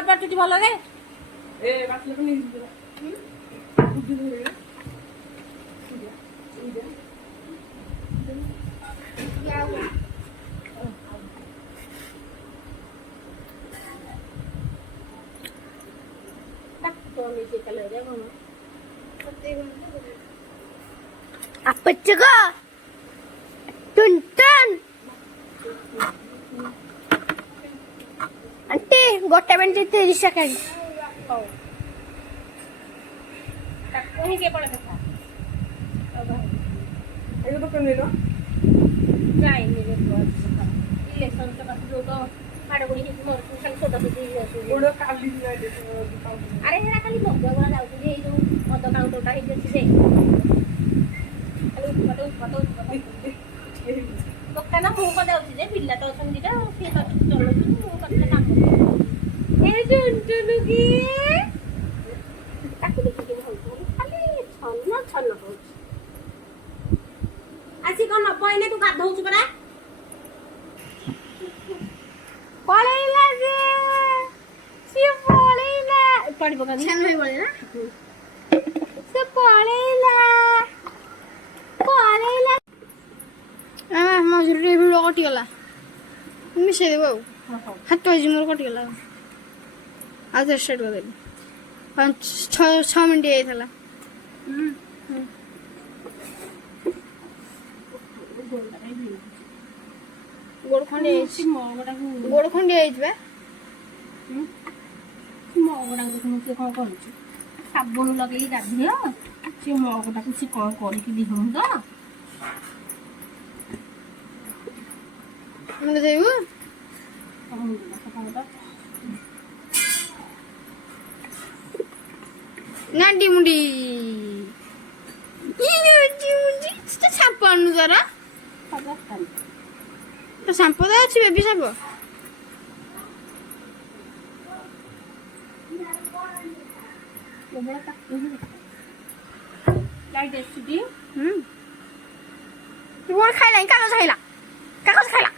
କରିପାରୁଛୁ ଭଲରେ? Apa juga? Tuntun. Auntie, ଗୋଟେ ମିନିଟ୍ 30 ସେକେଣ୍ଡ। ହଉ ତାକୁ ହିଁ କେବଳ ଦେଖା ଏବେ ତ କେମିତି ଯାଇନି ଇଲେକ୍ସନ ତ ପାଖରେ ଯୋଉ ତ ମାଡ଼ଗୋଳି ହେଇଛି ମୋର ଖାଲି ସୋଦାସୋଦି ହେଇଯାଉଛି। କାଲି ଆରେ ହେରା ଖାଲି ମଦ ଗୁଡ଼ା ଯାଉଛନ୍ତି ଏଇ ଯୋଉ ମଦ କାଉଣ୍ଟରଟା ହେଇଛି ଅଛି ସେ ଖାଲି ଦୋକାନ ମୁଁ କଣ ଯାଉଛି ଯେ ପିଲା ତ ଅଛନ୍ତି ଦିଟା ସିଏ ଚଲଉଛନ୍ତି ମୁଁ କଥା କାମ ଏ ଚୁଞ୍ଚୁଲୁ କି ତାକୁ ଦେଖିକି ହଉଛି ଖାଲି ଛନ୍ନ ଛନ୍ନ ହଉଛି। ଆସି କଣ ନବ ଏଇନେ ତୁ ଗାଧଉଛୁ ପରା ପଳେଇଲା ସିଏ ପଳେଇଲା ପାଣି ପକାନି ପଳେଇଲା ସେ ପଳେଇଲା ପଳେଇଲା ମଝିରେ ଭିଡ଼ିଓ କଟିଗଲା ମିଶେଇଦେବୁ ଆଉ ହାତ ହେଇଛି ମୋର କଟିଗଲା ଆଉ ଥରେ ଷ୍ଟାର୍ଟ କରିଦେଲି 6 ମିନିଟ୍ ହେଇଥିଲା। ଗୋଡ଼ ଖଣ୍ଡିଆ ହେଇଛି ଗୋଡ଼ ଖଣ୍ଡିଆ ହେଇଛି ବା ମଗଟାକୁ ଦେଖୁନୁ ସେ କଣ କରୁଛି ସାବୁନ ଲଗେଇକି ଗାଧେଇବ ସେ ମଗଟାକୁ ସେ କଣ କରିକି ଦିହୁ ତ ମୁଣ୍ଡ ଦେବୁ ନାଣ୍ଡି ମୁଣ୍ଡି ସାମ୍ପୁ ଆଣୁ ତାର ସାମ୍ପୁ ତ ଅଛି ବେବି ସାମ୍ପୁ ଲାଇଟ୍ ଆସୁଛି ତୁ କଣ ଖାଇଲା କାଗଜ ଖାଇଲା କାଗଜ ଖାଇଲା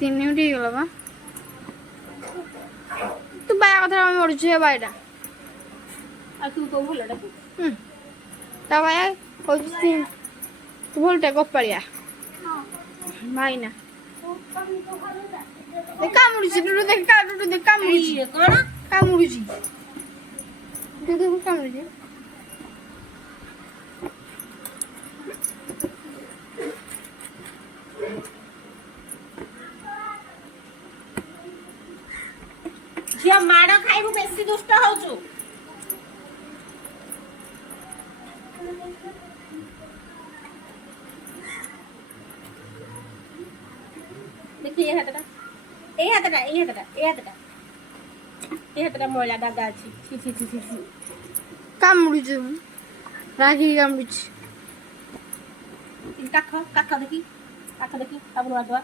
ତିନି ମିନିଟ୍ ହେଇଗଲା ବା ତୁ ବାୟା କଥା ମରୁଛୁ ବାଇଟା ଆଉ ତୁ ତ ଭଲଟା ତା ବାୟା ହଉଛି ତୁ ଭଲଟା ଗୋପାଳିଆ ଭାଇନା କାମୁଡୁଛି କାମୁଡୁଛି କଣ କାମୁଡୁଛି କାମୁଡୁଛି ଝିଅ ମାଡ଼ ଖାଇବୁ ବେଶୀ ଦୁଷ୍ଟ ହଉଛୁ ଦେଖି ଏ ହାତଟା ମଇଳା ଦାଗା ଅଛି କାମୁଡୁଛି ରାଗିକି କାମୁଡୁଛି କାଖ ଦେଖି ସାବୁନ ମାରିଦବା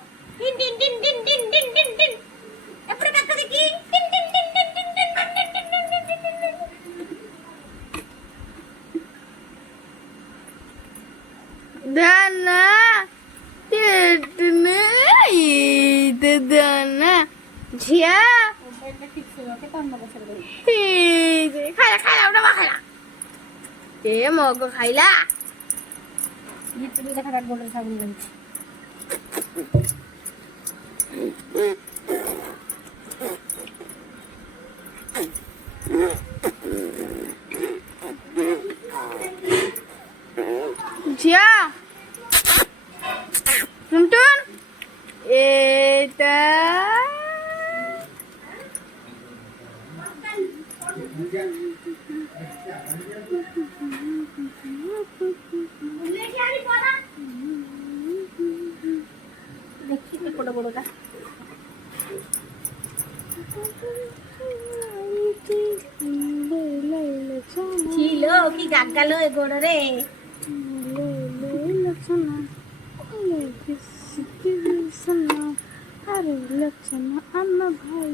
ଏପଟେ କାଖ ଦେଖି ଦାନା ଦାନା ଝିଅ ଖାଇଲା ଏ ମଗ ଖାଇଲା ଦେଖା ଗୋଡରେ ସାବୁନ ଲାଗିଛି ঝিয়া টুনটুন এটা দেখি কোটা গোড়টা ছিল কি গাগালো এ গোড়রে আরে লক্ষণ আমার ভাই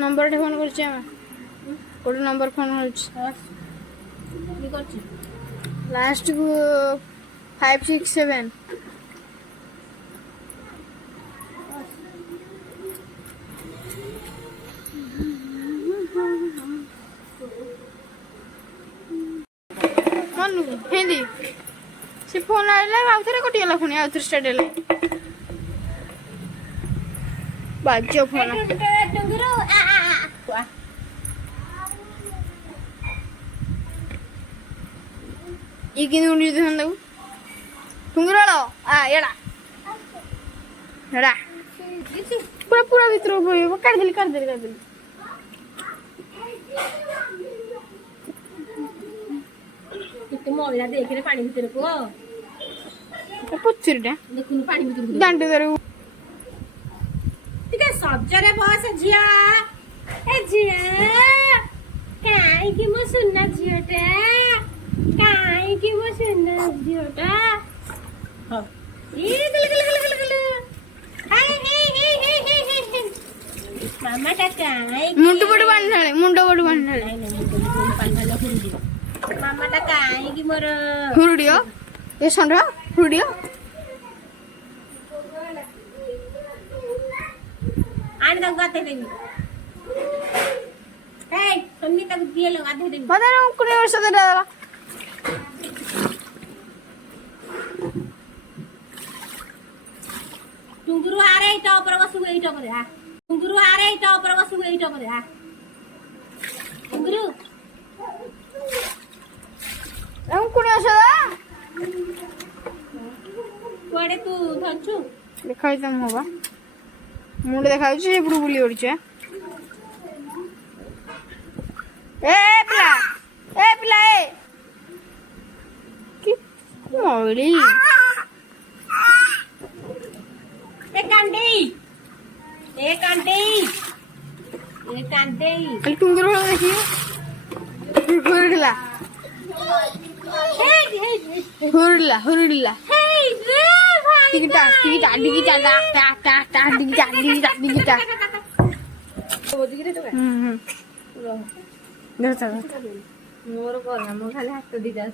ନମ୍ବରଟେ ଫୋନ୍ କରୁଛି ଆମେ ଗୋଟେ ନମ୍ବର ଫୋନ୍ କରୁଛି কি করছিস ଲାଷ୍ଟକୁ 567 ମନୁ ହିନ୍ଦୀ ସେ ଫୋନ୍ ଆଇଲା ଆଉ ଥରେ କଟିଗଲା ପୁଣି ଆଉ ଥରେ ଷ୍ଟାର୍ଟ ହେଲା ବାଜ୍ୟ ଫୋନ୍ টুঙ্গুরু ಈ ಕಿಂದ ಉಂಡಿದ್ದು ಅಂದವು ತುಂಗಿರೋಳು ಎಡ ಎಡ পুরা পুরা ভিতরে পড়িব কাটদেলি কাটদেলি কাটদেলি কেতে ময়লা দেখে পানি ভিতরে কো পুচুরিটা দেখুন পানি ভিতরে দান্ডে ধরে ଟିକେ ସଜରେ ବସ ଝିଅ ଏ ଝିଅ କାହିଁକି ମୋ ସୁନା ଝିଅଟା କାହିଁକି ମୋ ସୁନା ଝିଅଟା ମାମାଟା କାହିଁକି ମୁଣ୍ଡ ବଡ ବାନ୍ଧାଳେ ମାମାଟା କାହିଁକି ମୋର ହୁରୁଡିଓ ଏ ଷଣ୍ଢ ହୁରୁଡିଓ ଆଣି ତାକୁ ଗାଧେଇ ଦେବି ହେଇ ସନ୍ନି ତାକୁ ଦିଏ लो ଗାଧେଇ ଦେବି ମତେ କୁନି ବର୍ଷ ଦେଲା ଟୁଙ୍ଗୁରୁ ଆରେ ଏଇଟା ଉପରେ ବସିବୁ ଏଇଟା ଉପରେ ଆ ଟୁଙ୍ଗୁରୁ ଆରେ ଏଇଟା ଉପରେ ବସିବୁ ଏଇଟା ଉପରେ ଆ ଟୁଙ୍ଗୁରୁ କୁନି ବର୍ଷ କୁଆଡେ ତୁ ଧରଛୁ ଦେଖାଉଛି ତମ ହବା ମୁଣ୍ଡ ଦେଖାଉଛି ଏପଟୁ ବୁଲି ପଡୁଛି ଏ ପିଲା କି ମଳି ଏ କାଣ୍ଡେଇ ଖାଲି ଟୁଙ୍ଗୁର ଭଳ ଦେଖିବ ହୁରୁଡ଼ିଲା ଟିକିଟା ମୋର କର ମୁଁ ଖାଲି ହାତ ଦିଟା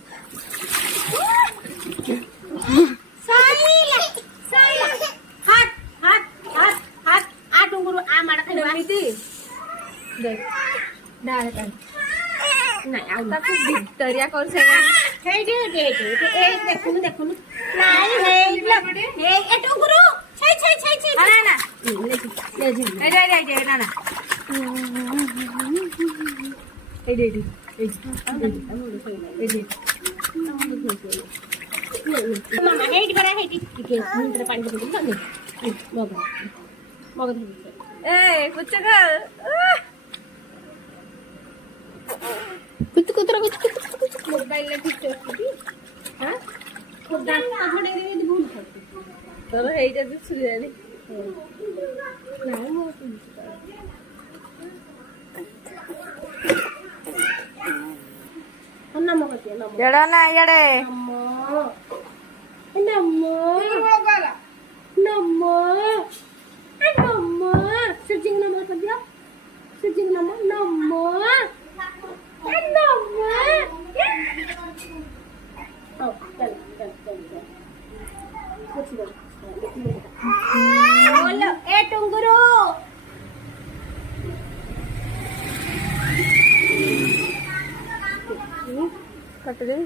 ଟୁଙ୍ଗୁରୁ ଆ ମାଡ ଖାଇବା ନାଇଁ ଆଉ ତାକୁ ଭିତରିଆ କରିସାରିଲାଣି ଦେଖୁନୁ ନାଇଁ ଟୁଙ୍ଗୁରୁ ହେଇଟି ପରା ହେଇଟି ଟିକେ ମୁଣ୍ଡରେ ପାଣି ପକେଇ ମଗ ଏ ପୁଚକ ମୋବାଇଲରେ ଠିକ ଅଛି ହଁ ଦାନ୍ତ ଘଡେଇ ଦେବି ଭୁଲ ତୋର ହେଇଟା ଦୁସୁରିଆଣି ନାଇଁ ମୋ ନମ କତିଆ ନମ ଏଡା ନା ଇଆଡେ ସୂର୍ଯ୍ୟଙ୍କ ନମ କତିଆ ସୂର୍ଯ୍ୟଙ୍କ ନମ ए टुंगुरु कट दे